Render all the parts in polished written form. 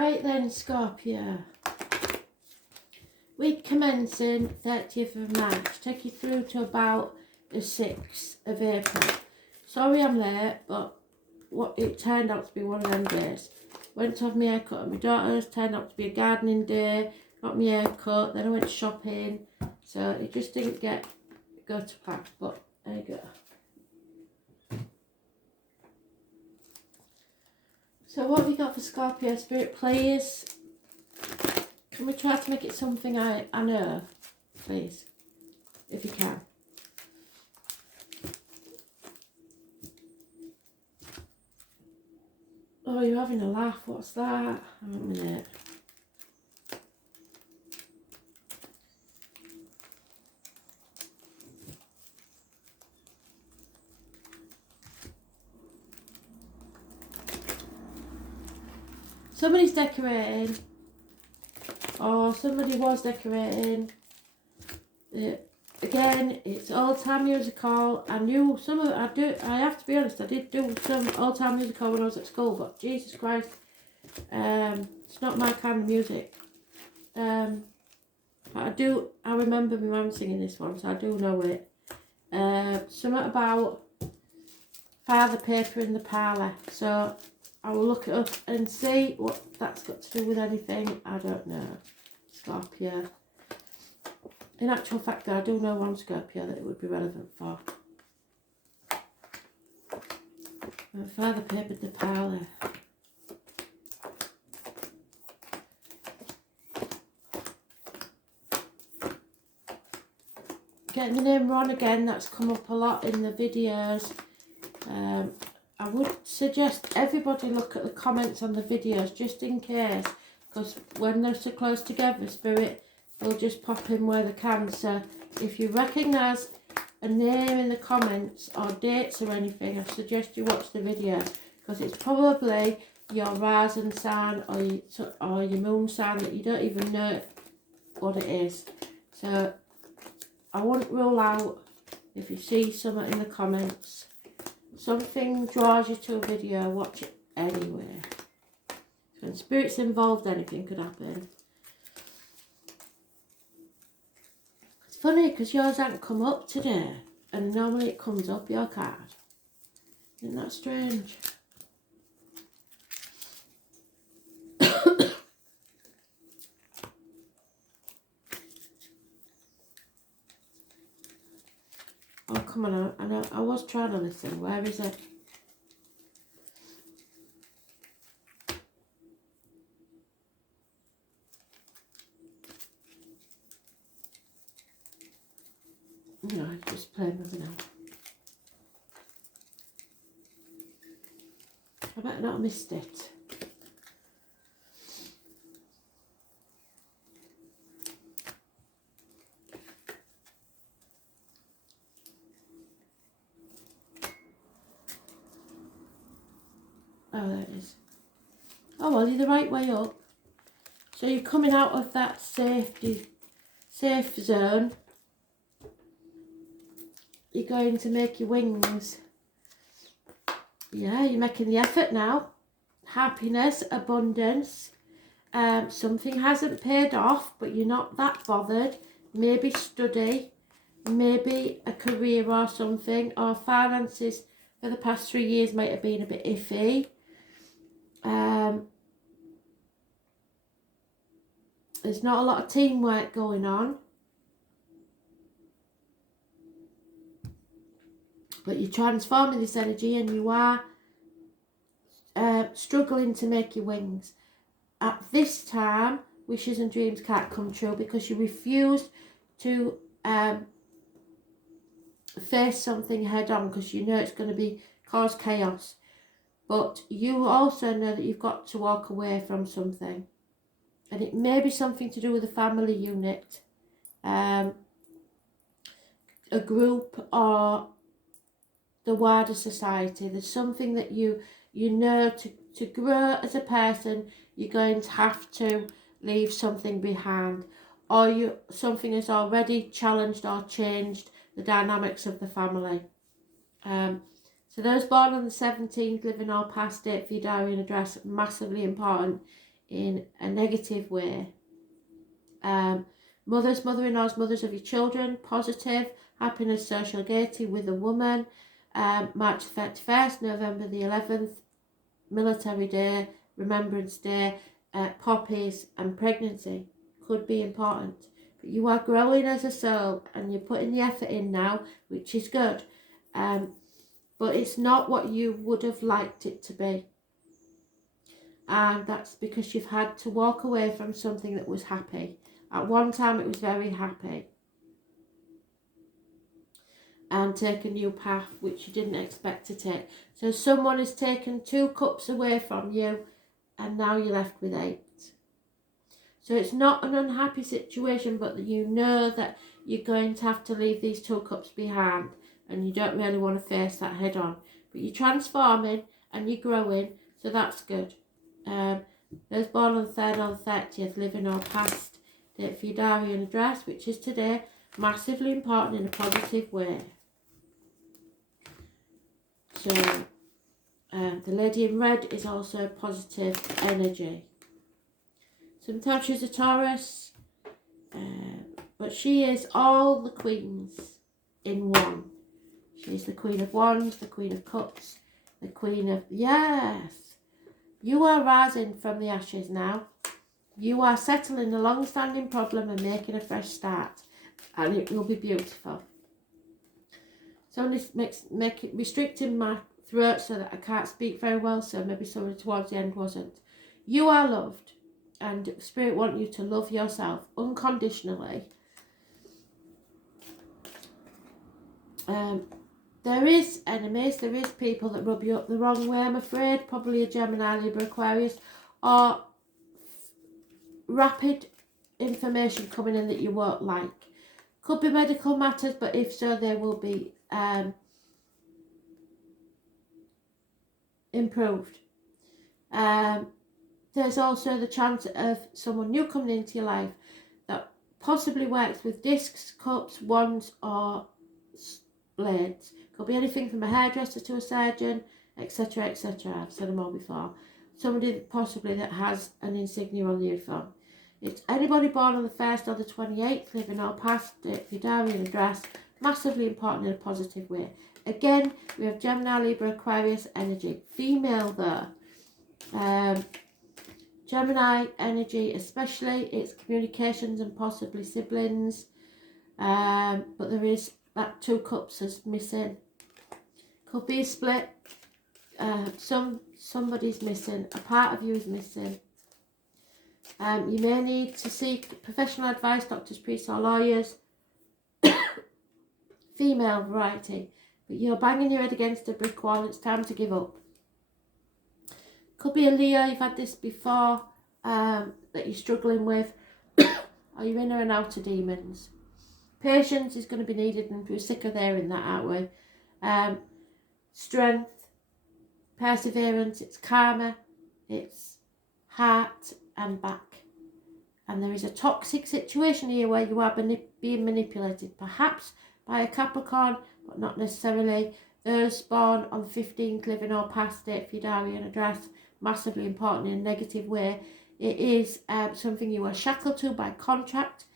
Right then, Scorpio. Week commencing 30th of March. Take you through to about the 6th of April. Sorry I'm late, but it turned out to be one of them days. Went to have my haircut at my daughter's, turned out to be a gardening day, got my haircut, then I went shopping. So it just didn't go to plan, but there you go. So what have we got for Scorpio Spirit, please? Can we try to make it something I know, please? If you can. Oh, you're having a laugh. What's that? Hang on a minute. Somebody's decorating. Or somebody was decorating. Again, it's old-time musical. I knew some of it. I have to be honest, I did do some old-time musical when I was at school, but Jesus Christ, it's not my kind of music. But I remember my mum singing this one, so I do know it. Something about Father Paper in the Parlour. So I will look it up and see what that's got to do with anything. I don't know. Scorpio. In actual fact, though, I do know one Scorpio that it would be relevant for. Father Paper in the Parlour. Getting the name wrong again, that's come up a lot in the videos. I would suggest everybody look at the comments on the videos just in case, because when they're so close together, Spirit, they'll just pop in where they can. So if you recognise a name in the comments or dates or anything, I suggest you watch the video, because it's probably your rising sign or your moon sign that you don't even know what it is. So I wouldn't rule out if you see something in the comments. Something draws you to a video, watch it anyway. When Spirit's involved, anything could happen. It's funny because yours hasn't come up today, and normally it comes up, your card. Isn't that strange? Oh, come on, I know, I was trying to listen. Where is it? No, I just playing with it now. I better not have missed it. Oh, there it is. Oh, well, you're the right way up. So you're coming out of that safe zone. You're going to make your wings. Yeah, you're making the effort now. Happiness, abundance. Something hasn't paid off, but you're not that bothered. Maybe study, maybe a career or something, or finances for the past 3 years might have been a bit iffy. There's not a lot of teamwork going on. But you're transforming this energy, and you are struggling to make your wings. At this time, wishes and dreams can't come true because you refused to face something head on, because you know it's going to cause chaos. But you also know that you've got to walk away from something. And it may be something to do with a family unit, a group, or the wider society. There's something that you know to grow as a person, you're going to have to leave something behind, or something has already challenged or changed the dynamics of the family. So those born on the 17th, living or past date for your diary and address, massively important in a negative way. Mothers, mother-in-laws, mothers of your children, positive. Happiness, social gaiety with a woman. March 31st, November the 11th, Military Day, Remembrance Day, poppies and pregnancy could be important. But you are growing as a soul and you're putting the effort in now, which is good. But it's not what you would have liked it to be. And that's because you've had to walk away from something that was happy. At one time it was very happy. And take a new path which you didn't expect to take. So someone has taken 2 cups away from you and now you're left with 8. So it's not an unhappy situation, but you know that you're going to have to leave these 2 cups behind and you don't really want to face that head on. But you're transforming and you're growing, so that's good. Those born on the 3rd or the 30th, living or past, date for your diary and address, which is today, massively important in a positive way. So the lady in red is also positive energy. Sometimes she's a Taurus, but she is all the queens in one. She's the Queen of Wands, the Queen of Cups, the Queen of... Yes! You are rising from the ashes now. You are settling a long-standing problem and making a fresh start. And it will be beautiful. Somebody's restricting my throat so that I can't speak very well, so maybe somebody towards the end wasn't. You are loved, and Spirit want you to love yourself unconditionally. There is enemies, there is people that rub you up the wrong way, I'm afraid. Probably a Gemini, Libra, Aquarius, or rapid information coming in that you won't like. Could be medical matters, but if so, they will be improved. There's also the chance of someone new coming into your life that possibly works with discs, cups, wands or blades. Could be anything from a hairdresser to a surgeon, etc, etc. I've said them all before. Somebody possibly that has an insignia on the uniform. It's anybody born on the 1st or the 28th, living or past, date for your diary and address, massively important in a positive way. Again, we have Gemini, Libra, Aquarius energy. Female though. Gemini energy especially, it's communications and possibly siblings. But there is that 2 cups is missing. Could be a split. Somebody's missing. A part of you is missing. You may need to seek professional advice, doctors, priests or lawyers. Female variety. But you're banging your head against a brick wall. It's time to give up. Could be a Leo. You've had this before that you're struggling with. Or your inner and outer demons. Patience is going to be needed, and we're sick of hearing that, aren't we? Strength, perseverance, it's karma, it's heart and back. And there is a toxic situation here where you are being manipulated, perhaps by a Capricorn, but not necessarily. Those born on the 15th, living or past, date for your diary and address, massively important in a negative way. It is something you are shackled to by contract,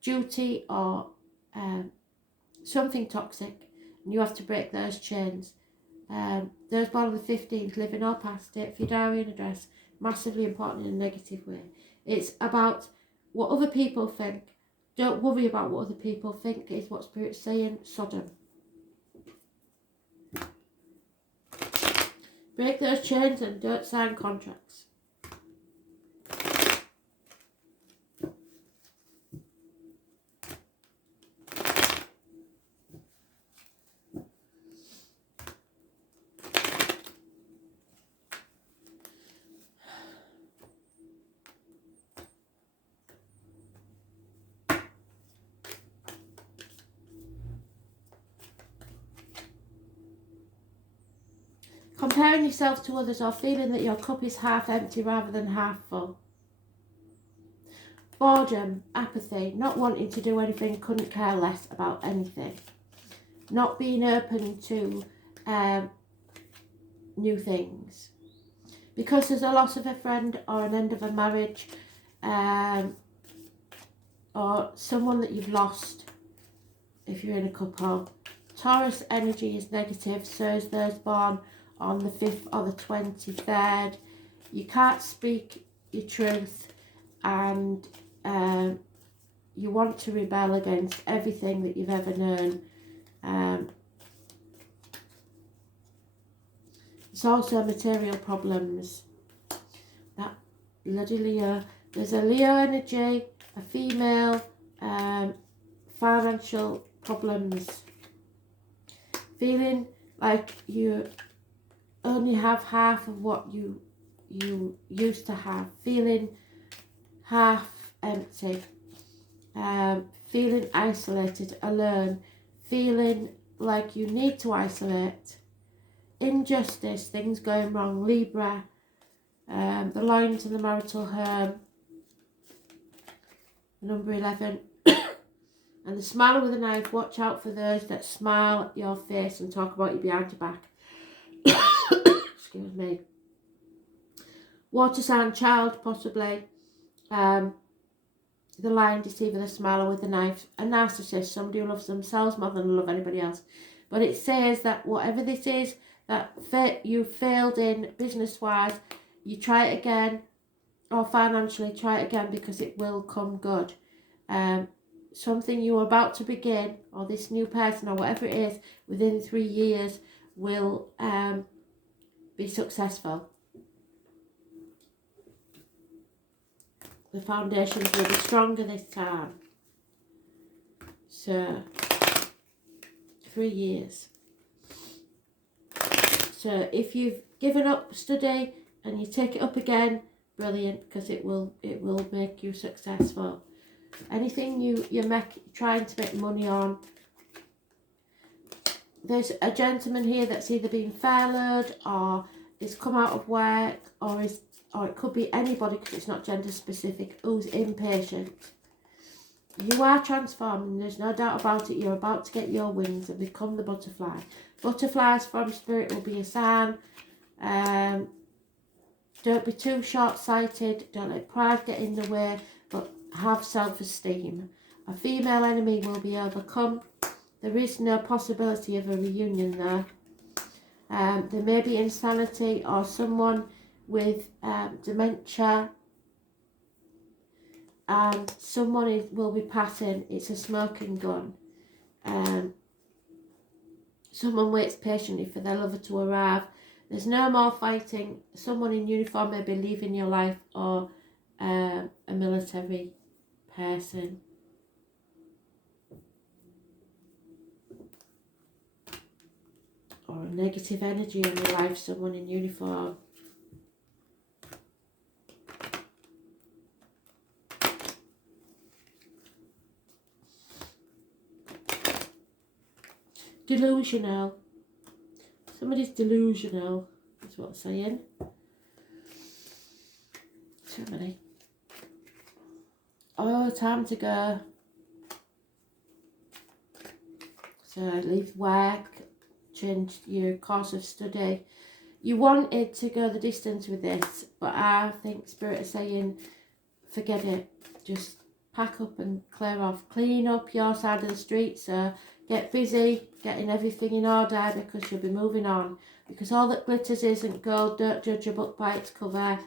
duty or something toxic, and you have to break those chains. Those born on the 15th, living or past, date for your diary and address, massively important in a negative way. It's about what other people think. Don't worry about what other people think, is what Spirit's saying. Sodom. Break those chains and don't sign contracts. Comparing yourself to others or feeling that your cup is half empty rather than half full. Boredom, apathy, not wanting to do anything, couldn't care less about anything. Not being open to new things. because there's a loss of a friend or an end of a marriage, or someone that you've lost if you're in a couple. Taurus energy is negative, so is those born on the 5th or the 23rd. You can't speak your truth, and you want to rebel against everything that you've ever known. It's also material problems. That bloody Leo. There's a Leo energy, a female, financial problems. Feeling like you only have half of what you used to have. Feeling half empty. Feeling isolated, alone. Feeling like you need to isolate. Injustice, things going wrong. Libra, the lines in the marital home, number 11, and the smiler with a knife. Watch out for those that smile at your face and talk about you behind your back. Excuse me. Water sign child, possibly. The lion, deceiver, the smiler with the knife, a narcissist, somebody who loves themselves more than love anybody else. But it says that whatever this is, that you failed in business-wise, you try it again, or financially, try it again, because it will come good. Something you're about to begin, or this new person, or whatever it is, within 3 years will be successful. The foundations will be stronger this time. So, 3 years. So if you've given up study and you take it up again, brilliant, because it will make you successful. Anything you're trying to make money on. There's a gentleman here that's either been furloughed or is come out of work, or it could be anybody, because it's not gender specific, who's impatient. You are transforming, there's no doubt about it. You're about to get your wings and become the butterfly. Butterflies from spirit will be a sign. Don't be too short-sighted. Don't let pride get in the way, but have self-esteem. A female enemy will be overcome. There is no possibility of a reunion there. There may be insanity or someone with dementia, and someone will be passing. It's a smoking gun. Someone waits patiently for their lover to arrive. There's no more fighting. Someone in uniform may be leaving your life, or a military person. Or a negative energy in your life, someone in uniform. Delusional. Somebody's delusional, is what I'm saying. Somebody. Oh, time to go. So leave work, change your course of study. You wanted to go the distance with this, but I think Spirit is saying, forget it. Just pack up and clear off. Clean up your side of the street, so get busy getting everything in order, because you'll be moving on. Because all that glitters isn't gold. Don't judge a book by its cover.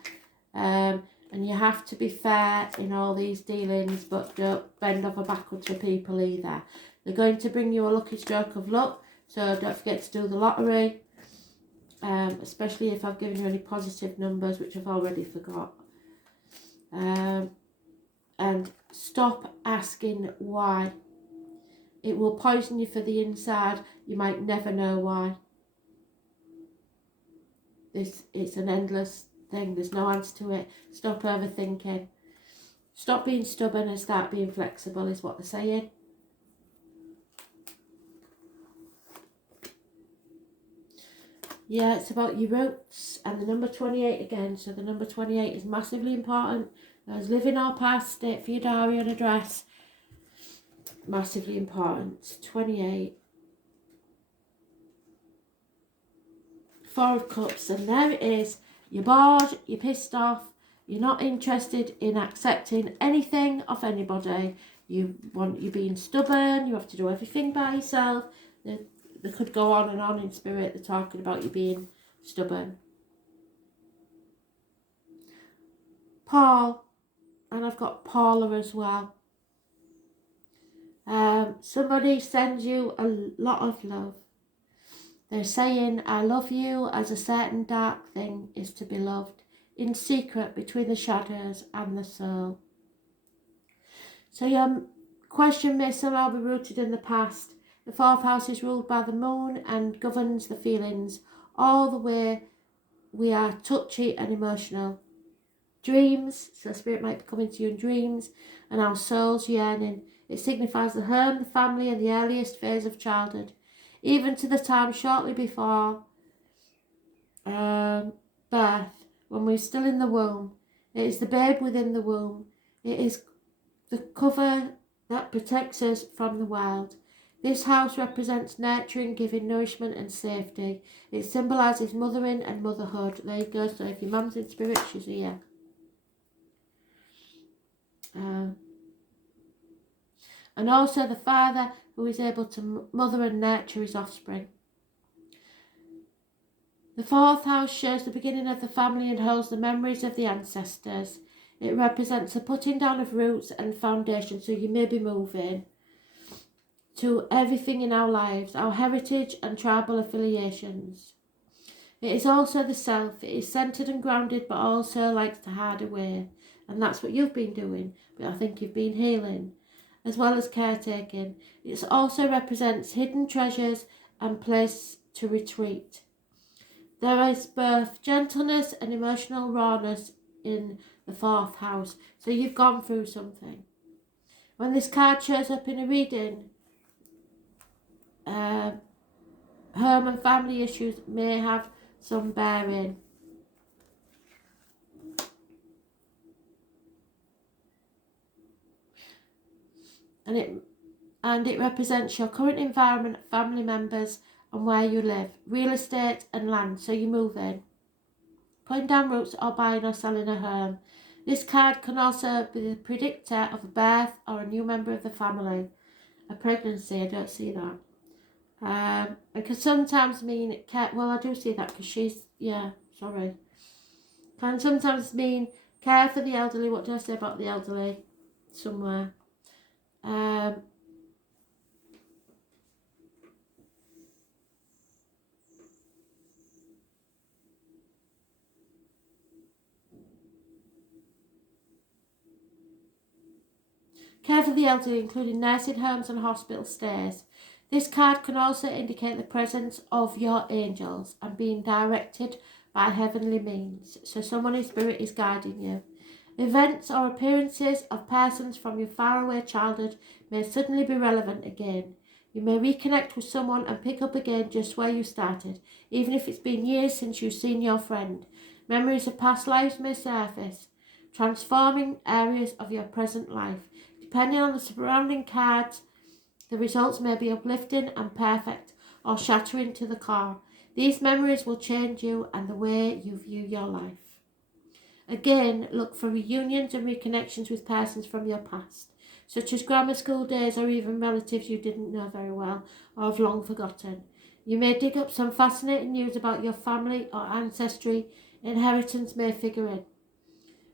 And you have to be fair in all these dealings, but don't bend over backwards for people either. They're going to bring you a lucky stroke of luck, so don't forget to do the lottery. Especially if I've given you any positive numbers, which I've already forgot. And stop asking why. It will poison you for the inside. You might never know why. It's an endless thing. There's no answer to it. Stop overthinking. Stop being stubborn and start being flexible, is what they're saying. Yeah, it's about your roots and the number 28 again. So the number 28 is massively important. There's living or past, state for your diary and address. Massively important. 28. 4 of Cups, and there it is. You're bored, you're pissed off, you're not interested in accepting anything of anybody. You're being stubborn, you have to do everything by yourself. They could go on and on in spirit, they're talking about you being stubborn. Paul, and I've got Paula as well. Somebody sends you a lot of love. They're saying, I love you, as a certain dark thing is to be loved, in secret between the shadows and the soul. So your question may somehow be rooted in the past. The fourth house is ruled by the moon and governs the feelings, all the way we are touchy and emotional. Dreams, so spirit might be coming to you in dreams, and our souls yearning. It signifies the home, the family, and the earliest phase of childhood, even to the time shortly before birth, when we're still in the womb. It is the babe within the womb. It is the cover that protects us from the world. This house represents nurturing, giving, nourishment and safety. It symbolises mothering and motherhood. There you go, so if your mum's in spirit, she's here. And also the father who is able to mother and nurture his offspring. The fourth house shows the beginning of the family and holds the memories of the ancestors. It represents the putting down of roots and foundation, so you may be moving to everything in our lives, our heritage and tribal affiliations. It is also the self. It is centred and grounded, but also likes to hide away. And that's what you've been doing, but I think you've been healing, as well as caretaking. It also represents hidden treasures and place to retreat. There is both gentleness and emotional rawness in the fourth house. So you've gone through something. When this card shows up in a reading, home and family issues may have some bearing. And it represents your current environment, family members, and where you live, real estate and land. So you move in, putting down roots, or buying or selling a home. This card can also be the predictor of a birth or a new member of the family. A pregnancy, I don't see that. It can sometimes mean, well, I do see that because she's, can sometimes mean care for the elderly. What do I say about the elderly? Somewhere. Care for the elderly, including nursing homes and hospital stays. This card can also indicate the presence of your angels and being directed by heavenly means. So someone in spirit is guiding you. Events or appearances of persons from your faraway childhood may suddenly be relevant again. You may reconnect with someone and pick up again just where you started, even if it's been years since you've seen your friend. Memories of past lives may surface, transforming areas of your present life. Depending on the surrounding cards, the results may be uplifting and perfect or shattering to the core. These memories will change you and the way you view your life. Again, look for reunions and reconnections with persons from your past, such as grammar school days or even relatives you didn't know very well or have long forgotten. You may dig up some fascinating news about your family or ancestry. Inheritance may figure in,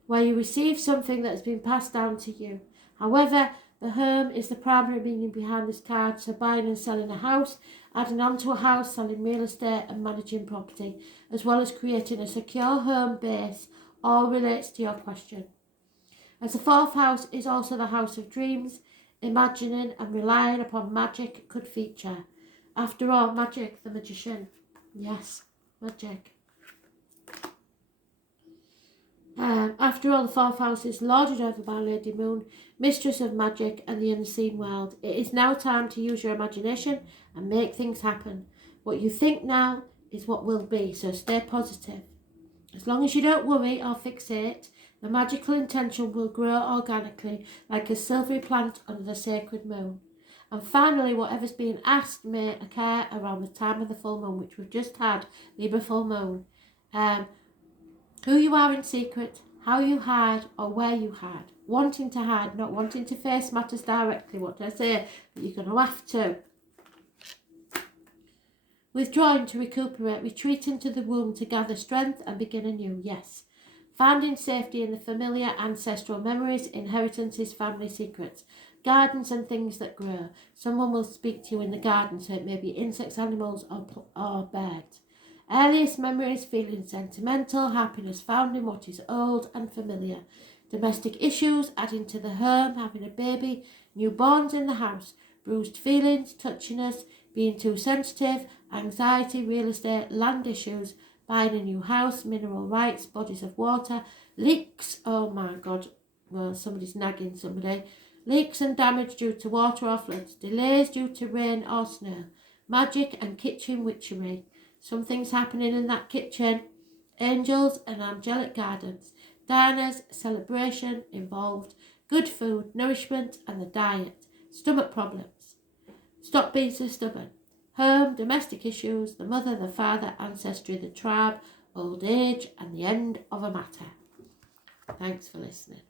where you receive something that has been passed down to you. However, the home is the primary meaning behind this card, so buying and selling a house, adding on to a house, selling real estate and managing property, as well as creating a secure home base, all relates to your question. As the fourth house is also the house of dreams, imagining and relying upon magic could feature. After all, magic, the magician. Yes, magic. After all, the fourth house is lorded over by Lady Moon, mistress of magic and the unseen world. It is now time to use your imagination and make things happen. What you think now is what will be, so stay positive. As long as you don't worry or fixate, the magical intention will grow organically like a silvery plant under the sacred moon. And finally, whatever's being asked may occur around the time of the full moon, which we've just had, Libra full moon. Who you are in secret, how you hide or where you hide. Wanting to hide, not wanting to face matters directly. What did I say? But you're going to have to. Withdrawing to recuperate, retreating to the womb to gather strength and begin anew. Yes. Finding safety in the familiar ancestral memories, inheritances, family secrets. Gardens and things that grow. Someone will speak to you in the garden, so it may be insects, animals or birds. Earliest memories, feeling sentimental, happiness found in what is old and familiar. Domestic issues, adding to the home, having a baby, newborns in the house, bruised feelings, touchiness, being too sensitive, anxiety, real estate, land issues, buying a new house, mineral rights, bodies of water, leaks, oh my god, well somebody's nagging somebody, leaks and damage due to water or floods, delays due to rain or snow, magic and kitchen witchery. Something's happening in that kitchen. Angels and angelic guidance. Diners, celebration involved. Good food, nourishment and the diet. Stomach problems. Stop being so stubborn. Home, domestic issues, the mother, the father, ancestry, the tribe, old age and the end of a matter. Thanks for listening.